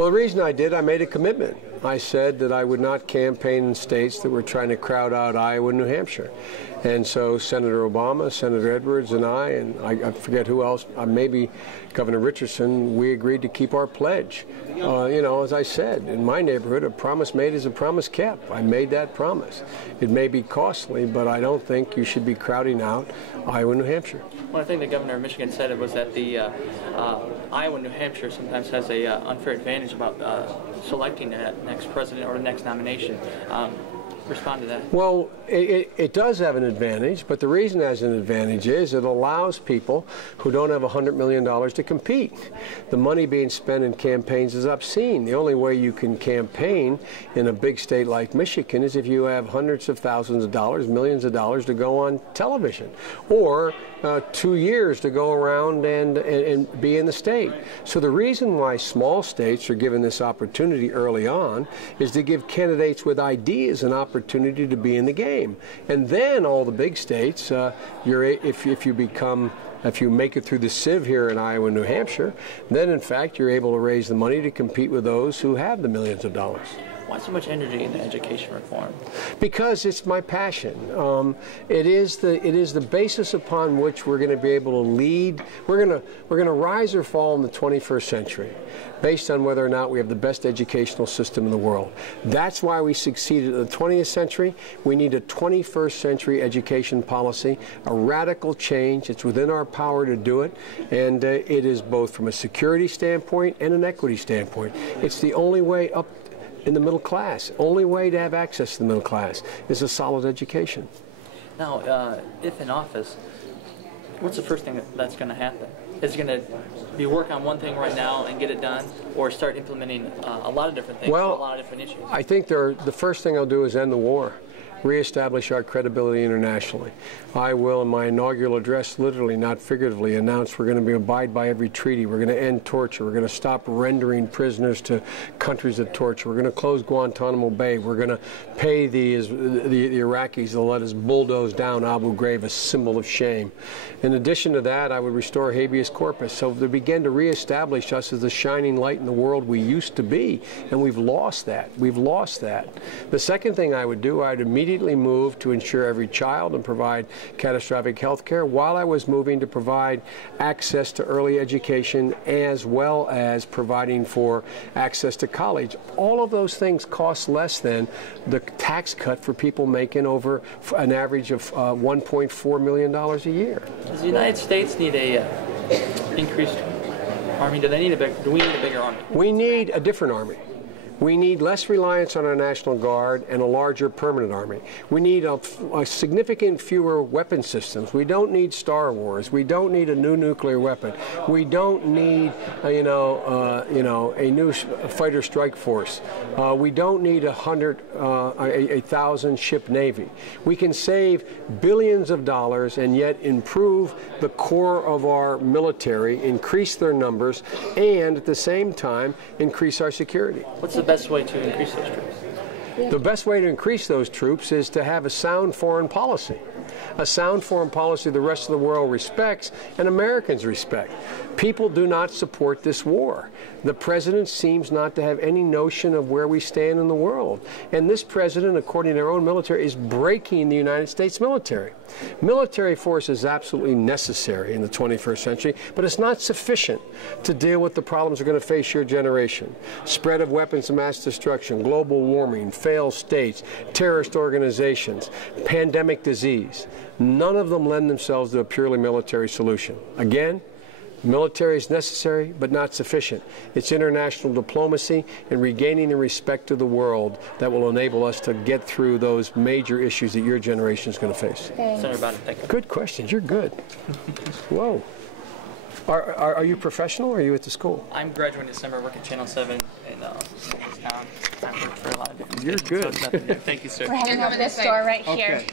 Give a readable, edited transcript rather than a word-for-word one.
Well, the reason I did, I made a commitment. I said that I would not campaign in states that were trying to crowd out Iowa and New Hampshire. And so Senator Obama, Senator Edwards, and I forget who else, maybe Governor Richardson, we agreed to keep our pledge. You know, as I said, in my neighborhood, a promise made is a promise kept. I made that promise. It may be costly, but I don't think you should be crowding out Iowa and New Hampshire. One thing the governor of Michigan said was that the Iowa and New Hampshire sometimes has a unfair advantage about selecting the next president or the next nomination. Respond to that. Well, it does have an advantage, but the reason it has an advantage is it allows people who don't have $100 million to compete. The money being spent in campaigns is obscene. The only way you can campaign in a big state like Michigan is if you have hundreds of thousands of dollars, millions of dollars to go on television, or 2 years to go around and be in the state. So the reason why small states are given this opportunity early on is to give candidates with ideas an opportunity to be in the game. And then all the big states, if you make it through the sieve here in Iowa and New Hampshire, then in fact you're able to raise the money to compete with those who have the millions of dollars. Why so much energy in education reform? Because it's my passion. It is the basis upon which we're going to be able to lead. We're going to rise or fall in the 21st century, based on whether or not we have the best educational system in the world. That's why we succeeded in the 20th century. We need a 21st century education policy, a radical change. It's within our power to do it, and it is both from a security standpoint and an equity standpoint. It's the only way up in the middle class. Only way to have access to the middle class is a solid education. Now, if in office, what's the first thing that's going to happen? Is it going to be work on one thing right now and get it done, or start implementing a lot of different things, well, a lot of different issues? I think the first thing I'll do is end the war. Reestablish our credibility internationally. I will, in my inaugural address, literally, not figuratively, announce we're going to abide by every treaty. We're going to end torture. We're going to stop rendering prisoners to countries of torture. We're going to close Guantanamo Bay. We're going to pay the Iraqis to let us bulldoze down Abu Ghraib, a symbol of shame. In addition to that, I would restore habeas corpus. So to begin to reestablish us as the shining light in the world we used to be, and we've lost that. We've lost that. The second thing I would do, I'd immediately move to insure every child and provide catastrophic health care, while I was moving to provide access to early education as well as providing for access to college. All of those things cost less than the tax cut for people making over an average of $1.4 million a year. Does the United States need a increased army? Do we need a bigger army? We need a different army. We need less reliance on our National Guard and a larger permanent army. We need a significant fewer weapon systems. We don't need Star Wars. We don't need a new nuclear weapon. We don't need, a new fighter strike force. We don't need 1,000 ship navy. We can save billions of dollars and yet improve the core of our military, increase their numbers, and at the same time increase our security. What's the best way to increase those troops? The best way to increase those troops is to have a sound foreign policy. A sound foreign policy the rest of the world respects and Americans respect. People do not support this war. The president seems not to have any notion of where we stand in the world. And this president, according to their own military, is breaking the United States military. Military force is absolutely necessary in the 21st century, but it's not sufficient to deal with the problems we're going to face your generation. Spread of weapons of mass destruction, global warming, failed states, terrorist organizations, pandemic disease. None of them lend themselves to a purely military solution. Again, military is necessary, but not sufficient. It's international diplomacy and regaining the respect of the world that will enable us to get through those major issues that your generation is going to face. Senator Biden, thank you. Good questions. You're good. Whoa. Are you professional or are you at the school? I'm graduating in December, work at Channel 7 in this town. I work for a lot of different You're stations, good. so it's nothing new. Thank you, sir. We're heading over to the store right here.